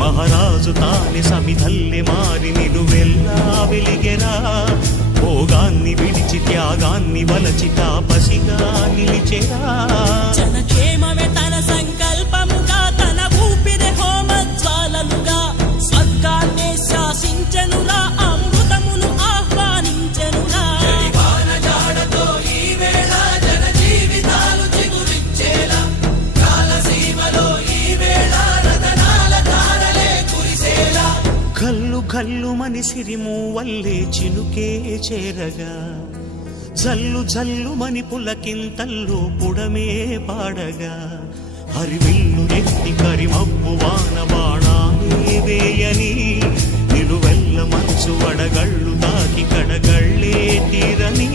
మహారాజు తానే సమిధల్లె మారి నిలువెల్లా వెలిగెరా. భోగాన్ని విడిచి త్యాగాన్ని వలచి తాపసిగా నిలిచెరా. జనక్షేమమే తన సంకల్పముగా, తన ఊపిరి హోమజ్వాలలుగా, స్వర్గాన్నే శాసించెనురా, అమృతమును ఆహ్వానించెనురా. కల్లు కల్లు మని సిరిమూవల్లే చినుకే చేరగా, జల్లు జల్లు మని పులకింతల్లు పుడమే పాడగా, హరివిల్లు ఎత్తి కరిమబ్బు వాన బాణాలే వేయని, నిలువెల్ల మంచు వడగళ్ళు తాకి కడగళ్ళే తీరని.